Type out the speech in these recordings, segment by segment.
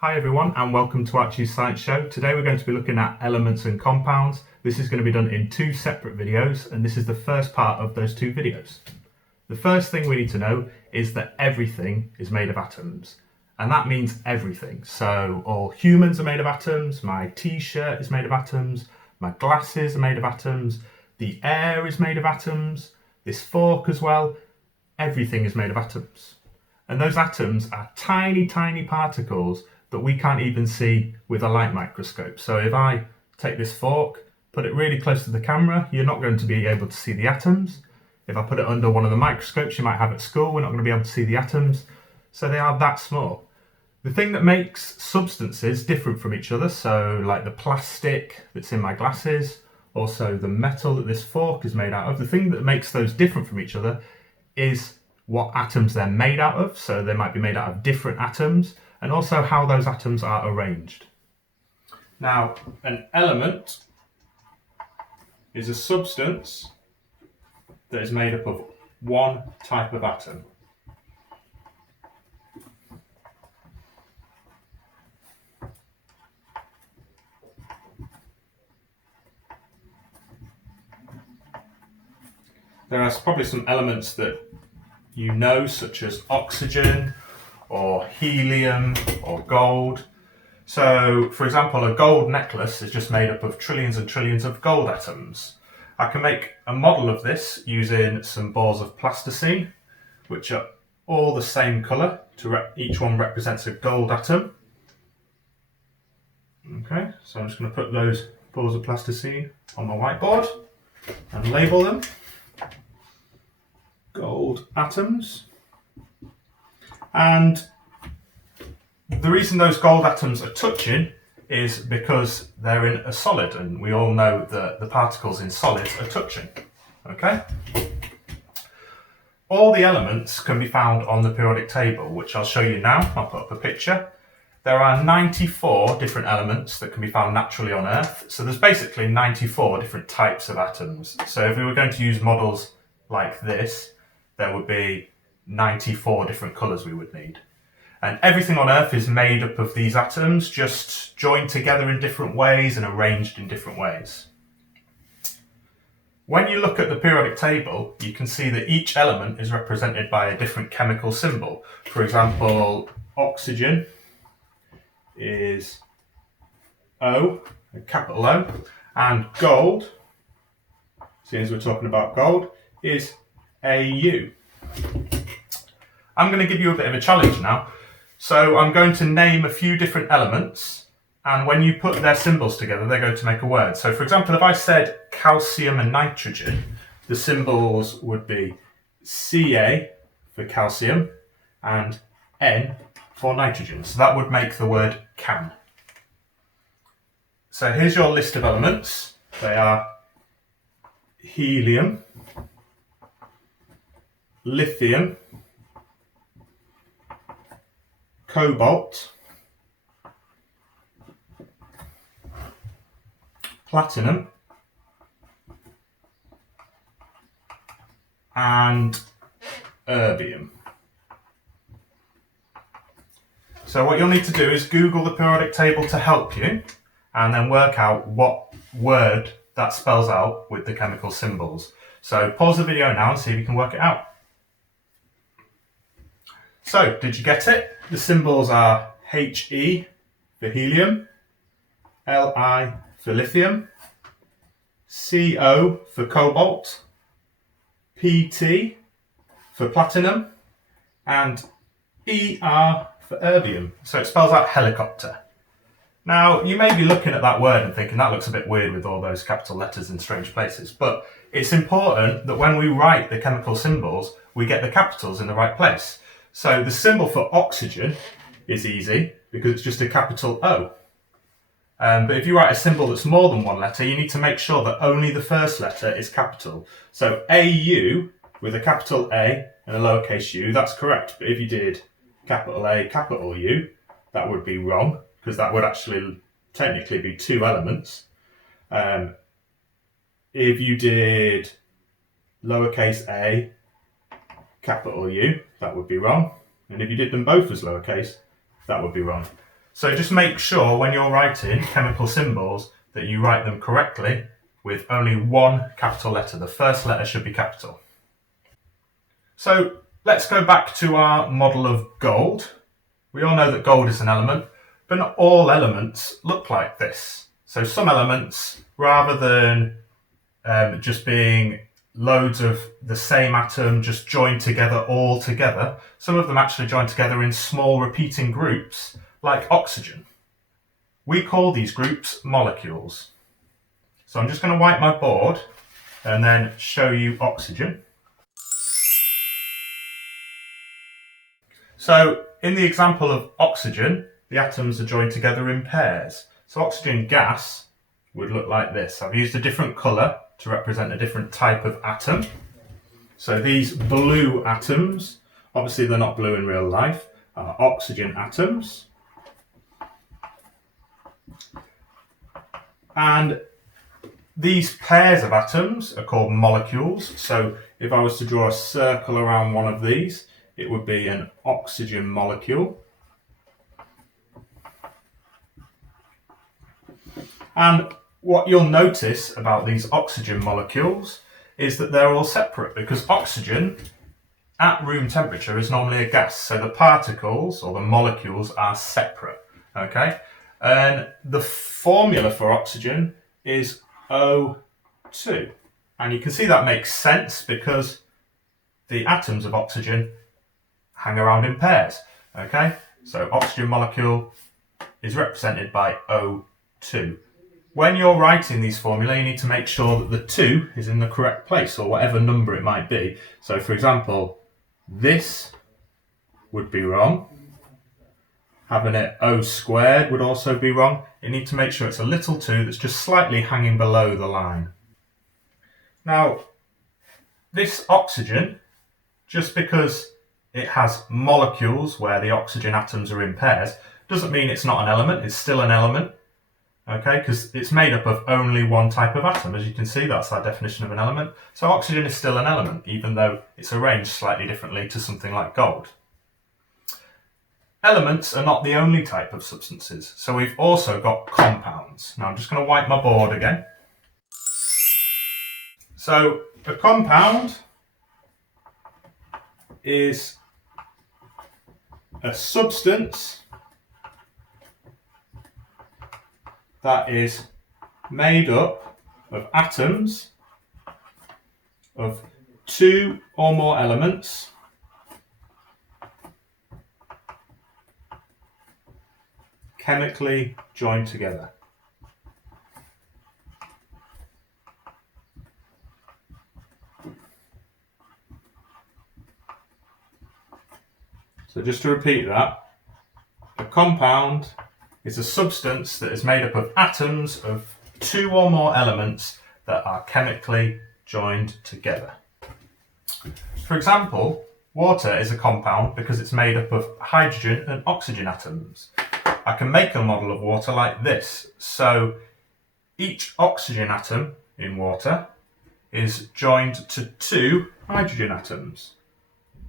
Hi everyone and welcome to Archie Science Show. Today we're going to be looking at elements and compounds. This is going to be done in two separate videos and this is the first part of those two videos. The first thing we need to know is that everything is made of atoms, and that means everything. So all humans are made of atoms, my t-shirt is made of atoms, my glasses are made of atoms, the air is made of atoms, this fork as well. Everything is made of atoms. And those atoms are tiny, tiny particles that we can't even see with a light microscope. So if I take this fork, put it really close to the camera, you're not going to be able to see the atoms. If I put it under one of the microscopes you might have at school, we're not going to be able to see the atoms. So they are that small. The thing that makes substances different from each other, so like the plastic that's in my glasses, also the metal that this fork is made out of, the thing that makes those different from each other is what atoms they're made out of. So they might be made out of different atoms, and also how those atoms are arranged. Now, an element is a substance that is made up of one type of atom. There are probably some elements that you know, such as oxygen, or helium, or gold. So, for example, a gold necklace is just made up of trillions and trillions of gold atoms. I can make a model of this using some balls of plasticine, which are all the same colour. Each one represents a gold atom. Okay, so I'm just going to put those balls of plasticine on my whiteboard and label them. Gold atoms. And the reason those gold atoms are touching is because they're in a solid, and we all know that the particles in solids are touching. Okay? All the elements can be found on the periodic table, which I'll show you now. I'll put up a picture. There are 94 different elements that can be found naturally on Earth. So there's basically 94 different types of atoms. So if we were going to use models like this, there would be 94 different colours we would need. And everything on Earth is made up of these atoms, just joined together in different ways and arranged in different ways. When you look at the periodic table, you can see that each element is represented by a different chemical symbol. For example, oxygen is O, a capital O, and gold, seeing as we're talking about gold, is AU. I'm going to give you a bit of a challenge now. So I'm going to name a few different elements, and when you put their symbols together, they're going to make a word. So for example, if I said calcium and nitrogen, the symbols would be Ca for calcium and N for nitrogen. So that would make the word can. So here's your list of elements. They are helium, lithium, cobalt, platinum, and erbium. So what you'll need to do is Google the periodic table to help you, and then work out what word that spells out with the chemical symbols. So pause the video now and see if you can work it out. So, did you get it? The symbols are He for helium, Li for lithium, Co for cobalt, Pt for platinum, and Er for erbium. So it spells out helicopter. Now, you may be looking at that word and thinking that looks a bit weird with all those capital letters in strange places, but it's important that when we write the chemical symbols, we get the capitals in the right place. So the symbol for oxygen is easy because it's just a capital O. But if you write a symbol that's more than one letter, you need to make sure that only the first letter is capital. So AU with a capital A and a lowercase u, that's correct. But if you did capital A, capital U, that would be wrong, because that would actually technically be two elements. If you did lowercase a, capital U, that would be wrong. And if you did them both as lowercase, that would be wrong. So just make sure when you're writing chemical symbols that you write them correctly with only one capital letter. The first letter should be capital. So let's go back to our model of gold. We all know that gold is an element, but not all elements look like this. So some elements, rather than just being loads of the same atom just joined together all together, some of them actually join together in small repeating groups, like oxygen. We call these groups molecules. So I'm just going to wipe my board and then show you oxygen. So in the example of oxygen, the atoms are joined together in pairs. So oxygen gas would look like this. I've used a different colour to represent a different type of atom. So these blue atoms, obviously they're not blue in real life, are oxygen atoms. And these pairs of atoms are called molecules. So if I was to draw a circle around one of these, it would be an oxygen molecule. And what you'll notice about these oxygen molecules is that they're all separate, because oxygen at room temperature is normally a gas. So the particles or the molecules are separate. Okay? And the formula for oxygen is O2. And you can see that makes sense because the atoms of oxygen hang around in pairs. Okay? So oxygen molecule is represented by O2. When you're writing these formulae, you need to make sure that the 2 is in the correct place, or whatever number it might be. So for example, this would be wrong. Having it O squared would also be wrong. You need to make sure it's a little 2 that's just slightly hanging below the line. Now, this oxygen, just because it has molecules where the oxygen atoms are in pairs, doesn't mean it's not an element. It's still an element, okay, because it's made up of only one type of atom. As you can see, that's our definition of an element. So oxygen is still an element, even though it's arranged slightly differently to something like gold. Elements are not the only type of substances, so we've also got compounds. Now I'm just going to wipe my board again. So a compound is a substance that is made up of atoms of 2 or more elements chemically joined together. So just to repeat that, a compound is a substance that is made up of atoms of 2 or more elements that are chemically joined together. For example, water is a compound because it's made up of hydrogen and oxygen atoms. I can make a model of water like this. So each oxygen atom in water is joined to 2 hydrogen atoms.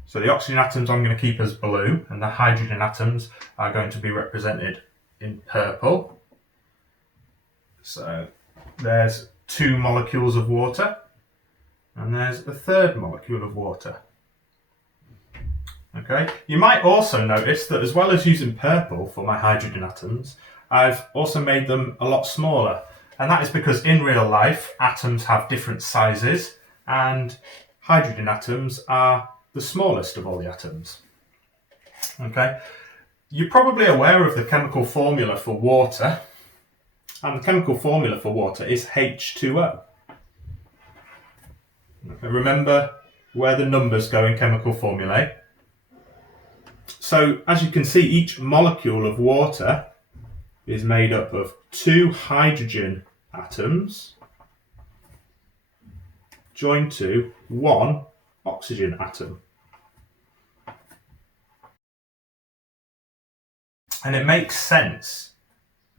So the oxygen atoms I'm going to keep as blue, and the hydrogen atoms are going to be represented in purple. So there's 2 molecules of water, and there's a 3rd molecule of water. Okay. You might also notice that as well as using purple for my hydrogen atoms, I've also made them a lot smaller. And that is because in real life, atoms have different sizes, and hydrogen atoms are the smallest of all the atoms. Okay. You're probably aware of the chemical formula for water, and the chemical formula for water is H2O. Okay. Remember where the numbers go in chemical formulae. So as you can see, each molecule of water is made up of 2 hydrogen atoms joined to 1 oxygen atom. And it makes sense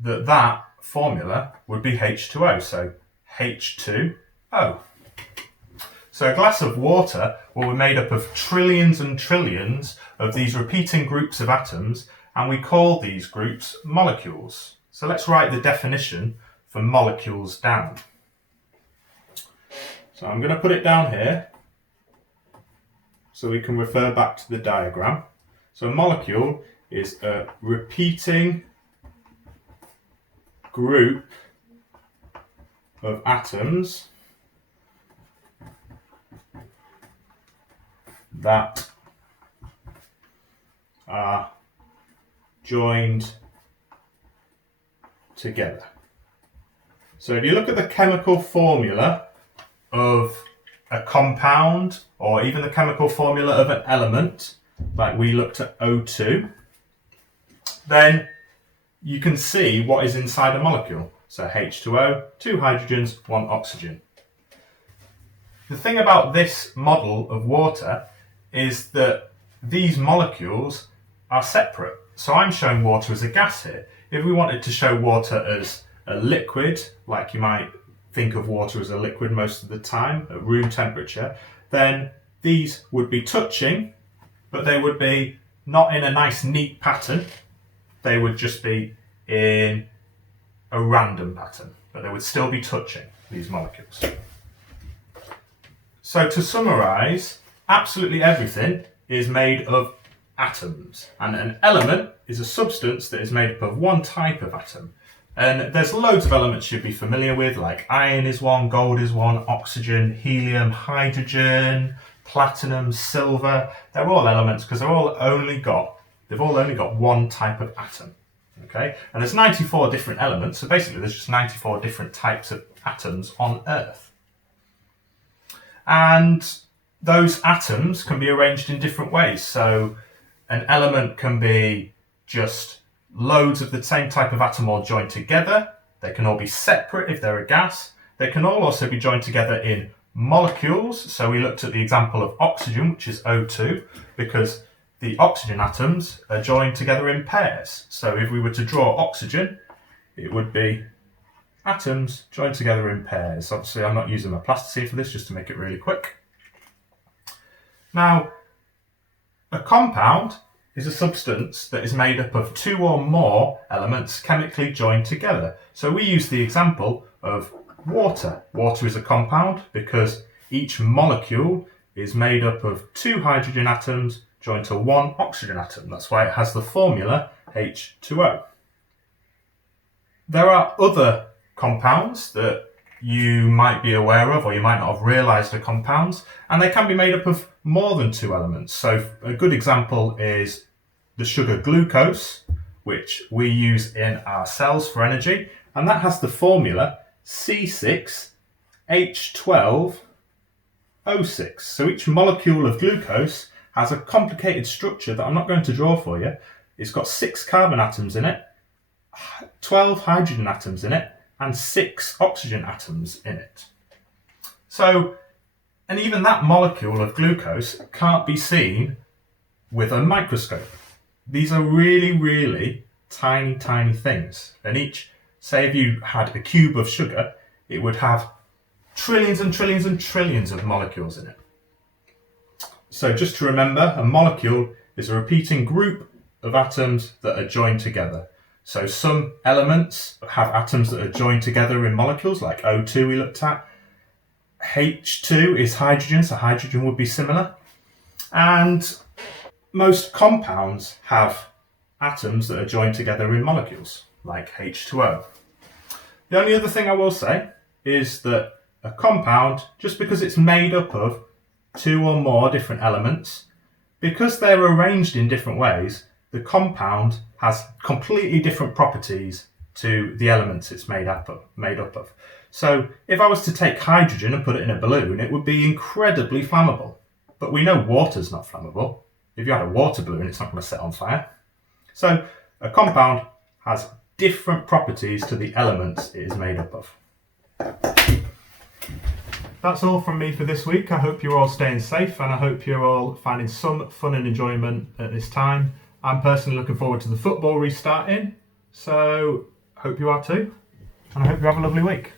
that that formula would be H2O, so H2O. So a glass of water will be made up of trillions and trillions of these repeating groups of atoms, and we call these groups molecules. So let's write the definition for molecules down. So I'm going to put it down here so we can refer back to the diagram. So a molecule is a repeating group of atoms that are joined together. So if you look at the chemical formula of a compound, or even the chemical formula of an element, like we looked at O2, then you can see what is inside a molecule. So H2O, 2 hydrogens, 1 oxygen. The thing about this model of water is that these molecules are separate. So I'm showing water as a gas here. If we wanted to show water as a liquid, like you might think of water as a liquid most of the time at room temperature, then these would be touching, but they would be not in a nice neat pattern. They would just be in a random pattern, but they would still be touching, these molecules. So to summarise, absolutely everything is made of atoms, and an element is a substance that is made up of one type of atom. And there's loads of elements you'd be familiar with, like iron is one, gold is one, oxygen, helium, hydrogen, platinum, silver. They're all elements because they've all only got one type of atom. Okay, and there's 94 different elements, so basically there's just 94 different types of atoms on Earth. And those atoms can be arranged in different ways. So an element can be just loads of the same type of atom all joined together. They can all be separate if they're a gas. They can all also be joined together in molecules. So we looked at the example of oxygen, which is O2, because the oxygen atoms are joined together in pairs. So if we were to draw oxygen, it would be atoms joined together in pairs. Obviously, I'm not using my plasticine for this, just to make it really quick. Now, a compound is a substance that is made up of 2 or more elements chemically joined together. So we use the example of water. Water is a compound because each molecule is made up of 2 hydrogen atoms joined to 1 oxygen atom. That's why it has the formula H2O. There are other compounds that you might be aware of, or you might not have realised are compounds, and they can be made up of more than 2 elements. So a good example is the sugar glucose, which we use in our cells for energy, and that has the formula C6H12O6. So each molecule of glucose has a complicated structure that I'm not going to draw for you. It's got 6 carbon atoms in it, 12 hydrogen atoms in it, and 6 oxygen atoms in it. So, and even that molecule of glucose can't be seen with a microscope. These are really, really tiny, tiny things. And each, say if you had a cube of sugar, it would have trillions and trillions and trillions of molecules in it. So just to remember, a molecule is a repeating group of atoms that are joined together. So some elements have atoms that are joined together in molecules, like O2 we looked at. H2 is hydrogen, so hydrogen would be similar. And most compounds have atoms that are joined together in molecules, like H2O. The only other thing I will say is that a compound, just because it's made up of 2 or more different elements, because they're arranged in different ways, the compound has completely different properties to the elements it's made up of. So if I was to take hydrogen and put it in a balloon, it would be incredibly flammable. But we know water's not flammable. If you had a water balloon, it's not going to set on fire. So a compound has different properties to the elements it is made up of. That's all from me for this week. I hope you're all staying safe, and I hope you're all finding some fun and enjoyment at this time. I'm personally looking forward to the football restarting, so hope you are too, and I hope you have a lovely week.